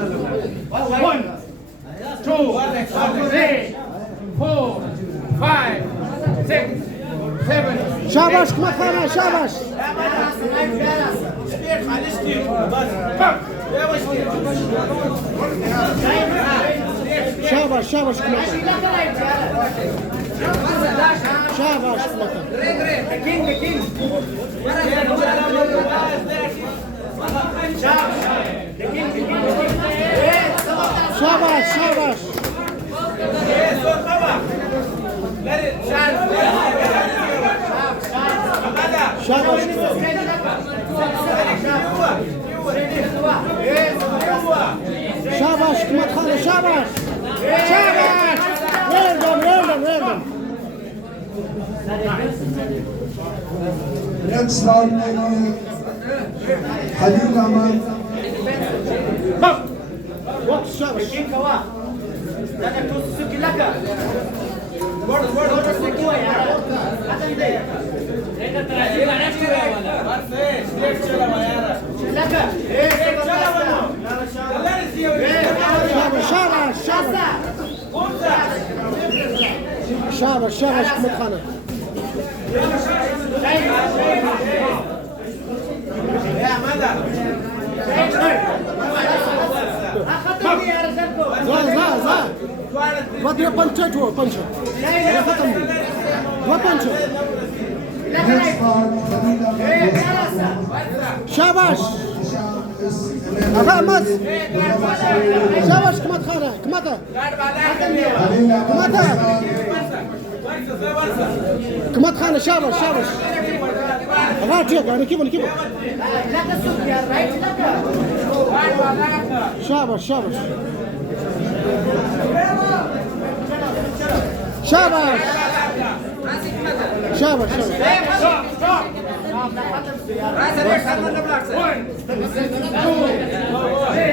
One, two, three, four, five, six, seven. شاباش كمكانة شاباش شاباش شاباش كمكانة شاباش كمكانة شاباش شاباش شاباش شاباش كمكانة شاباش شاباش ويلدم Next round, Khalil Ahmad. وقت شاباش شاباش كمكانة زا ودي بنشة جوا بنشة أنا ختم جوا بنشة Next round, Khalil Ahmad. شاباش أفهمت شاباش كمكانة كمكانة Khalil Ahmad. كمكانة شاباش غاتيك أنا كيف شاباش One, two, three,